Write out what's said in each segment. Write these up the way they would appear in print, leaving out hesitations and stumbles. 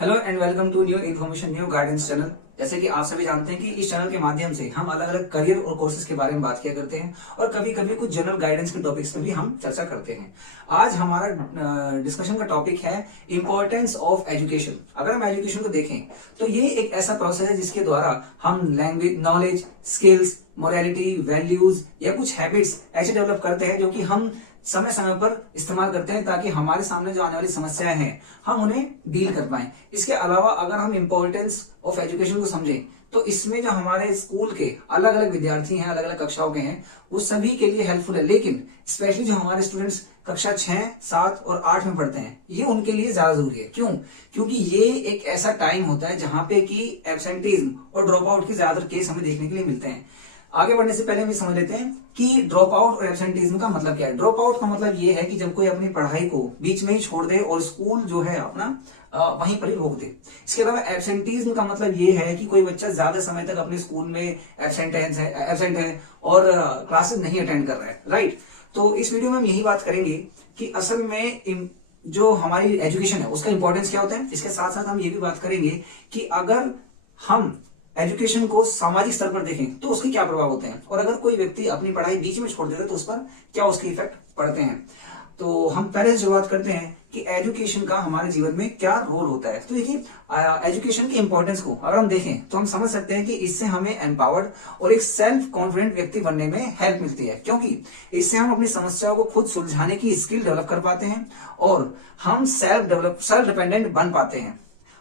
Hello and welcome to new information new guidance channel. जैसे कि आप सभी जानते हैं कि इस चैनल के माध्यम से हम अलग अलग करियर और कोर्सेज के बारे में बात किया करते हैं और कभी कभी कुछ जनरल गाइडेंस के टॉपिक्स पे भी हम चर्चा करते हैं। आज हमारा डिस्कशन का टॉपिक है इंपॉर्टेंस ऑफ एजुकेशन। अगर हम एजुकेशन को देखें तो ये एक ऐसा प्रोसेस है जिसके द्वारा हम language, knowledge, skills, morality, values या कुछ हैबिट्स ऐसे डेवलप करते हैं जो कि हम समय समय पर इस्तेमाल करते हैं ताकि हमारे सामने जो आने वाली समस्याएं हैं हम उन्हें डील कर पाएं। इसके अलावा अगर हम इंपॉर्टेंस ऑफ एजुकेशन को समझें तो इसमें जो हमारे स्कूल के अलग अलग विद्यार्थी हैं, अलग अलग कक्षाओं के हैं, वो सभी के लिए हेल्पफुल है। लेकिन स्पेशली जो हमारे स्टूडेंट्स कक्षा 6, 7 और 8 में पढ़ते हैं, ये उनके लिए ज्यादा जरूरी है। क्यों? क्योंकि ये एक ऐसा टाइम होता है जहां पे कि एब्सेंटीज्म और ड्रॉप आउट के ज्यादातर केस हमें देखने के लिए मिलते हैं। आगे बढ़ने से पहले हम समझ लेते हैं कि ड्रॉप आउट और एब्सेंटीज्म का मतलब क्या है। ड्रॉप आउट का मतलब ये है कि जब कोई अपनी पढ़ाई को बीच में ही छोड़ दे और स्कूल जो है अपना वहीं पर ही रोक दे। इसके अलावा एब्सेंटीज्म का मतलब ये है कि कोई बच्चा ज्यादा समय तक अपने स्कूल में एब्सेंट है और क्लासेस नहीं अटेंड कर रहा है। राइट। तो इस वीडियो में हम यही बात करेंगे कि असल में जो हमारी एजुकेशन है उसका इंपॉर्टेंस क्या होता है। इसके साथ साथ हम ये भी बात करेंगे कि अगर हम एजुकेशन को सामाजिक स्तर पर देखें तो उसके क्या प्रभाव होते हैं और अगर कोई व्यक्ति अपनी पढ़ाई बीच में छोड़ देता है तो उस पर क्या उसके इफेक्ट पड़ते हैं। तो हम पहले से शुरुआत करते हैं कि एजुकेशन का हमारे जीवन में क्या रोल होता है। तो देखिए, एजुकेशन की इंपॉर्टेंस को अगर हम देखें तो हम समझ सकते हैं कि इससे हमें एम्पावर्ड और एक सेल्फ कॉन्फिडेंट व्यक्ति बनने में हेल्प मिलती है, क्योंकि इससे हम अपनी समस्याओं को खुद सुलझाने की स्किल डेवलप कर पाते हैं और हम सेल्फ डिपेंडेंट बन पाते हैं।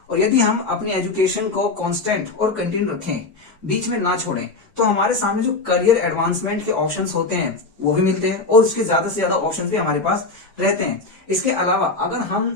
और यदि हम अपनी एजुकेशन को कांस्टेंट और कंटिन्यू रखें, बीच में ना छोड़ें, तो हमारे सामने जो करियर एडवांसमेंट के ऑप्शंस होते हैं वो भी मिलते हैं और उसके ज्यादा से ज्यादा ऑप्शंस भी हमारे पास रहते हैं। इसके अलावा अगर हम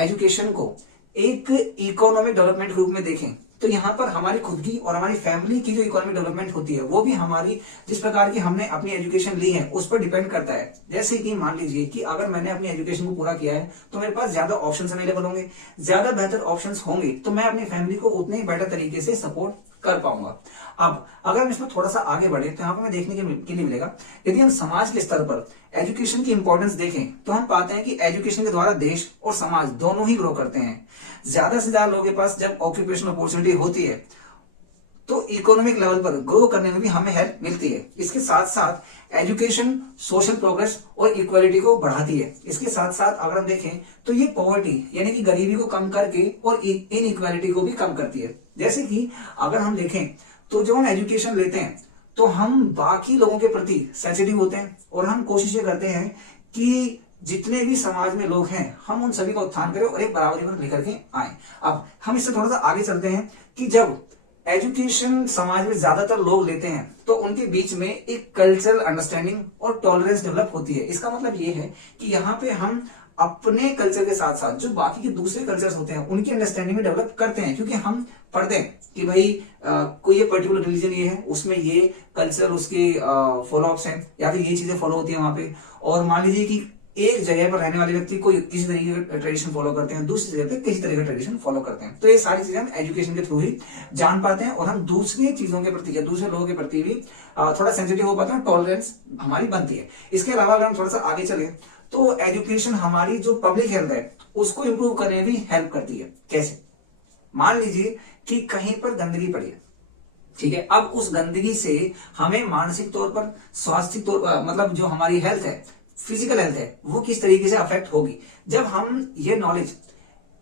एजुकेशन को एक इकोनॉमिक डेवलपमेंट के रूप में देखें तो यहाँ पर हमारी खुद की और हमारी फैमिली की जो इकोनॉमिक डेवलपमेंट होती है वो भी हमारी जिस प्रकार की हमने अपनी एजुकेशन ली है उस पर डिपेंड करता है। जैसे कि मान लीजिए कि अगर मैंने अपनी एजुकेशन को पूरा किया है तो मेरे पास ज्यादा ऑप्शंस अवेलेबल होंगे, ज्यादा बेहतर ऑप्शंस होंगे तो मैं अपनी फैमिली को उतने ही बेटर तरीके से सपोर्ट कर पाऊंगा। अब अगर हम इसमें थोड़ा सा आगे बढ़े तो यहाँ पर हमें देखने के लिए मिलेगा, यदि हम समाज के स्तर पर एजुकेशन की इंपॉर्टेंस देखें तो हम पाते हैं कि एजुकेशन के द्वारा देश और समाज दोनों ही ग्रो करते हैं। ज्यादा से ज्यादा लोगों के पास जब ऑक्यूपेशनल अपॉर्चुनिटी होती है तो इकोनॉमिक लेवल पर ग्रो करने में भी हमें हेल्प मिलती है। इसके साथ साथ एजुकेशन सोशल प्रोग्रेस और इक्वालिटी को बढ़ाती है। इसके साथ साथ अगर हम देखें तो ये पॉवर्टी यानी कि गरीबी को कम करके और इन इक्वालिटी को भी कम करती है। जैसे कि अगर हम देखें तो जब हम एजुकेशन लेते हैं तो हम बाकी लोगों के प्रति सेंसिटिव होते हैं और हम कोशिश ये करते हैं कि जितने भी समाज में लोग हैं हम उन सभी का उत्थान करें और एक बराबरी पर लेकर के आए। अब हम इससे थोड़ा सा आगे चलते हैं कि जब एजुकेशन समाज में ज्यादातर लोग लेते हैं तो उनके बीच में एक कल्चरल अंडरस्टैंडिंग और टॉलरेंस डेवलप होती है। इसका मतलब ये है कि यहाँ पे हम अपने कल्चर के साथ साथ जो बाकी के दूसरे कल्चर्स होते हैं उनकी अंडरस्टैंडिंग भी डेवलप करते हैं, क्योंकि हम पढ़ते हैं कि भाई कोई ये पर्टिकुलर रिलीजन ये है, उसमें ये कल्चर उसके फॉलोअप्स हैं या फिर ये चीजें फॉलो होती है वहां पे। और मान लीजिए कि एक जगह पर रहने वाले व्यक्ति कोई किसी तरीके का ट्रेडिशन फॉलो करते हैं, दूसरी जगह पे किसी तरह का ट्रेडिशन फॉलो करते हैं। तो ये सारी चीजें हम एजुकेशन के थ्रू ही जान पाते हैं और हम दूसरी चीजों के प्रति या दूसरे लोगों के प्रति भी थोड़ा सेंसिटिव हो पाते हैं, टॉलरेंस हमारी बनती है। इसके अलावा अगर हम थोड़ा सा आगे चले तो एजुकेशन हमारी जो पब्लिक हेल्थ है उसको इंप्रूव करने में भी हेल्प करती है। कैसे? मान लीजिए कि कहीं पर गंदगी पड़ी है, ठीक है। अब उस गंदगी से हमें मानसिक तौर पर, स्वास्थ्य तौर मतलब जो हमारी हेल्थ है, फिजिकल हेल्थ है, वो किस तरीके से अफेक्ट होगी। जब हम ये नॉलेज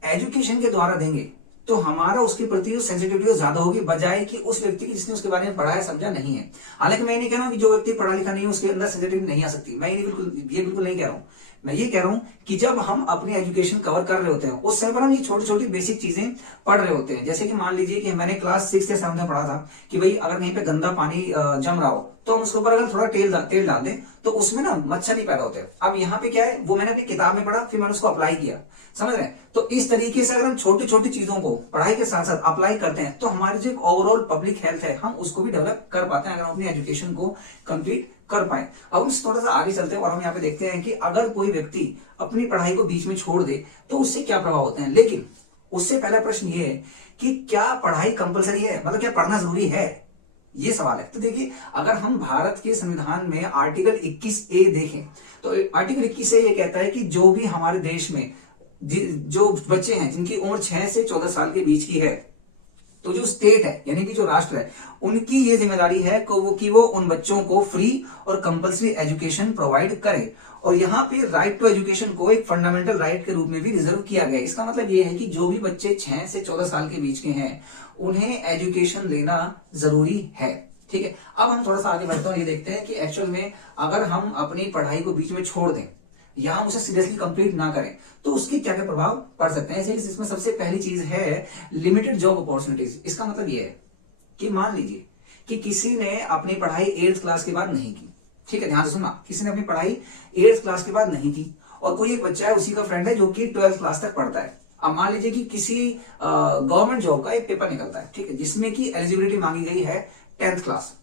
एजुकेशन के द्वारा देंगे तो हमारा उसके प्रति सेंसिटिविटी ज्यादा होगी बजाय कि उस व्यक्ति की जिसने उसके बारे में पढ़ा है, समझा नहीं है। हालांकि मैं नहीं कह रहा हूं कि जो व्यक्ति पढ़ा लिखा नहीं है उसके अंदर सेंसिटिविटी नहीं आ सकती, मैं ये बिल्कुल नहीं कह रहा हूं। मैं ये कह रहा हूं कि जब हम अपनी एजुकेशन कवर कर रहे होते हैं उस समय पर हम ये छोटी छोटी बेसिक चीजें पढ़ रहे होते हैं। जैसे कि मान लीजिए कि मैंने क्लास 6 या 7 में पढ़ा था कि भाई अगर कहीं पे गंदा पानी जम रहा हो तो हम उसके ऊपर अगर थोड़ा तेल डाल दें तो उसमें ना मच्छर नहीं पैदा होते। अब यहाँ पे क्या है, वो मैंने अपनी किताब में पढ़ा, फिर मैंने उसको अप्लाई किया, समझ रहे हैं। तो इस तरीके से अगर हम छोटी छोटी चीजों को पढ़ाई के साथ साथ अप्लाई करते हैं तो हमारी जो ओवरऑल पब्लिक हेल्थ है हम उसको भी डेवलप कर पाते हैं अगर हम अपनी एजुकेशन को कंप्लीट कर पाए। अब हम थोड़ा सा आगे चलते हैं और हम यहाँ पे देखते हैं कि अगर कोई व्यक्ति अपनी पढ़ाई को बीच में छोड़ दे तो उससे क्या प्रभाव होते हैं। लेकिन उससे पहला प्रश्न ये है कि क्या पढ़ाई कंपलसरी है, मतलब क्या पढ़ना जरूरी है, ये सवाल है। तो देखिए, अगर हम भारत के संविधान में आर्टिकल 21A देखें तो आर्टिकल 21A ये कहता है कि जो भी हमारे देश में जो बच्चे हैं जिनकी उम्र 6 से 14 साल के बीच की है, तो जो स्टेट है यानी कि जो राष्ट्र है, उनकी ये जिम्मेदारी है कि वो उन बच्चों को फ्री और कंपलसरी एजुकेशन प्रोवाइड करे। और यहाँ पे राइट टू एजुकेशन को एक फंडामेंटल राइट के रूप में भी रिजर्व किया गया है। इसका मतलब ये है कि जो भी बच्चे 6 से 14 साल के बीच के हैं, उन्हें एजुकेशन लेना जरूरी है। ठीक है, अब हम थोड़ा सा आगे बढ़ते हैं, ये देखते हैं कि एक्चुअल में अगर हम अपनी पढ़ाई को बीच में छोड़ दें या हम उसे सीरियसली कंप्लीट ना करें तो उसके क्या क्या प्रभाव पड़ सकते हैं। इसमें सबसे पहली चीज है लिमिटेड जॉब अपॉर्चुनिटीज। इसका मतलब ये है कि मान लीजिए कि किसी ने अपनी पढ़ाई 8th क्लास के बाद नहीं की। ठीक है, ध्यान से सुनना, किसी ने अपनी पढ़ाई 8th क्लास के बाद नहीं की और कोई एक बच्चा है, उसी का फ्रेंड है जो कि 12th क्लास तक पढ़ता है। अब मान लीजिए कि किसी गवर्नमेंट जॉब का एक पेपर निकलता है, ठीक है, जिसमें कि एलिजिबिलिटी मांगी गई है 10th क्लास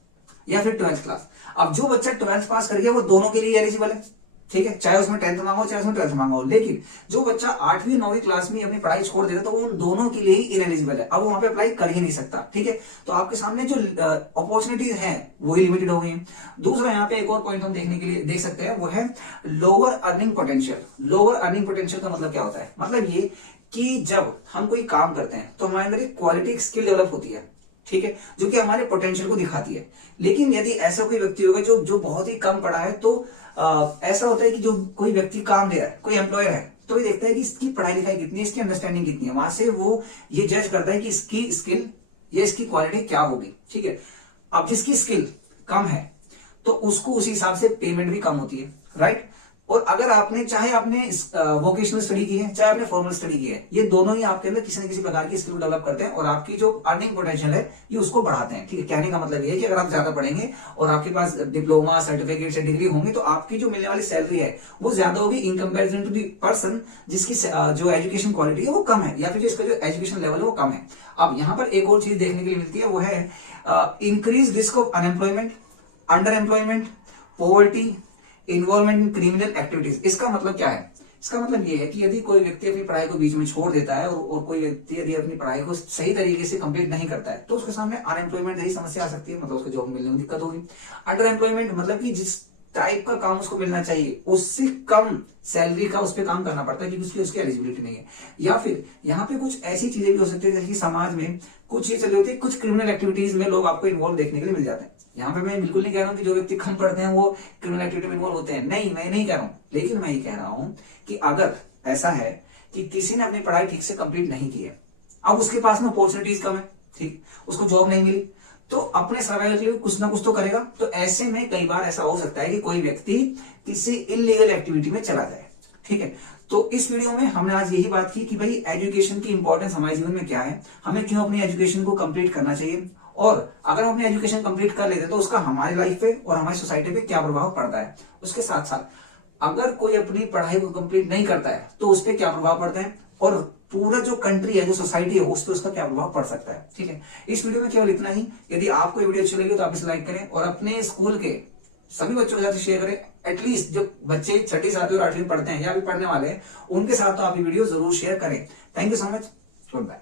या फिर 12th क्लास। अब जो बच्चा 12th पास कर गया वो दोनों के लिए एलिजिबल है। ठीक है, चाहे उसमें 10th मांगो चाहे उसमें 12th मांगो। लेकिन जो बच्चा 8वीं 9वीं क्लास में अपनी पढ़ाई छोड़ देता है तो वो उन दोनों के लिए ही इनएलिजिबल है। अब वो वहां पे अप्लाई कर ही नहीं सकता। ठीक है, तो आपके सामने जो अपॉर्चुनिटीज हैं वो ही लिमिटेड हो गई हैं। दूसरा यहाँ पे एक और पॉइंट हम देखने के लिए देख सकते हैं, वो है lower earning potential. Lower earning potential का मतलब क्या होता है? मतलब ये कि जब हम कोई काम करते हैं तो हमारे अंदर एक क्वालिटी स्किल डेवलप होती है, ठीक है, जो कि हमारे पोटेंशियल को दिखाती है। लेकिन यदि ऐसा कोई व्यक्ति होगा जो बहुत ही कम पढ़ा है, तो ऐसा होता है कि जो कोई व्यक्ति काम दे रहा है, कोई एम्प्लॉयर है, तो ये देखता है कि इसकी पढ़ाई लिखाई कितनी है, इसकी अंडरस्टैंडिंग कितनी है, वहां से वो ये जज करता है कि इसकी स्किल या इसकी क्वालिटी क्या होगी। ठीक है, अब जिसकी स्किल कम है तो उसको उसी हिसाब से पेमेंट भी कम होती है, राइट। और अगर आपने चाहे आपने वोकेशनल स्टडी की है चाहे आपने फॉर्मल स्टडी की है, ये दोनों ही आपके अंदर किसी न किसी प्रकार की स्किल डेवलप करते हैं और आपकी जो अर्निंग पोटेंशियल है ये उसको बढ़ाते हैं। ठीक है, कहने का मतलब ये है कि अगर आप ज्यादा पढ़ेंगे और आपके पास डिप्लोमा सर्टिफिकेट से डिग्री होंगी तो आपकी जो मिलने वाली सैलरी है वो ज्यादा होगी in comparison to the person जिसकी जो एजुकेशन क्वालिटी है वो कम है या फिर इसका जो एजुकेशन लेवल है वो कम है। अब यहाँ पर एक और चीज देखने के लिए मिलती है, वो है increase risk of unemployment, under employment, poverty, involvement in criminal activities. इसका मतलब क्या है? इसका मतलब ये है कि यदि कोई व्यक्ति अपनी पढ़ाई को बीच में छोड़ देता है और कोई व्यक्ति यदि अपनी पढ़ाई को सही तरीके से कंप्लीट नहीं करता है तो उसके सामने अनएम्प्लॉयमेंट जैसी समस्या आ सकती है, मतलब उसको जॉब मिलने में दिक्कत होगी। अंडर एम्प्लॉयमेंट मतलब कि जिस टाइप का काम उसको मिलना चाहिए उससे कम सैलरी का उस पर काम करना पड़ता है क्योंकि उसकी एलिजिबिलिटी नहीं है। या फिर यहाँ पे कुछ ऐसी चीजें भी हो सकती है जैसे कि समाज में कुछ चीज चली होती है, कुछ क्रिमिनल एक्टिविटीज में लोग आपको इन्वॉल्व देखने के लिए मिल जाते हैं। यहाँ पे मैं बिल्कुल नहीं कह रहा हूँ कि जो व्यक्ति कम पढ़ते हैं वो क्रिमिनल एक्टिविटी में इन्वॉल्व होते हैं, नहीं, मैं नहीं कह रहा हूँ। लेकिन मैं ये कह रहा हूँ कि अगर ऐसा है कि किसी ने अपनी पढ़ाई ठीक से कंप्लीट नहीं की है, अब उसके पास में अपॉर्चुनिटीज कम है, ठीक, उसको जॉब नहीं मिली, तो अपने सर्वाइवल के लिए कुछ ना कुछ तो करेगा। तो ऐसे में कई बार ऐसा हो सकता है कि कोई व्यक्ति किसी इलीगल एक्टिविटी में चला जाए। ठीक है, तो इस वीडियो में हमने आज यही बात की कि भाई एजुकेशन की इंपॉर्टेंस हमारे जीवन में क्या है, हमें क्यों अपनी एजुकेशन को कंप्लीट करना चाहिए, और अगर हम अपनी एजुकेशन कंप्लीट कर लेते हैं तो उसका हमारी लाइफ पे और हमारी सोसाइटी पे क्या प्रभाव पड़ता है। उसके साथ साथ अगर कोई अपनी पढ़ाई को कंप्लीट नहीं करता है तो उस पर क्या प्रभाव पड़ता है, और पूरा जो कंट्री है, जो सोसाइटी है, उस पर उसका क्या प्रभाव पड़ सकता है। ठीक है, इस वीडियो में केवल इतना ही। यदि आपको ये वीडियो अच्छी लगी तो आप इसे लाइक करें और अपने स्कूल के सभी बच्चों के साथ शेयर करें। एटलीस्ट जो बच्चे 6ठी 7वीं और 8वीं पढ़ते हैं या भी पढ़ने वाले हैं उनके साथ तो आप ये वीडियो जरूर शेयर करें। Thank you so much, good bye.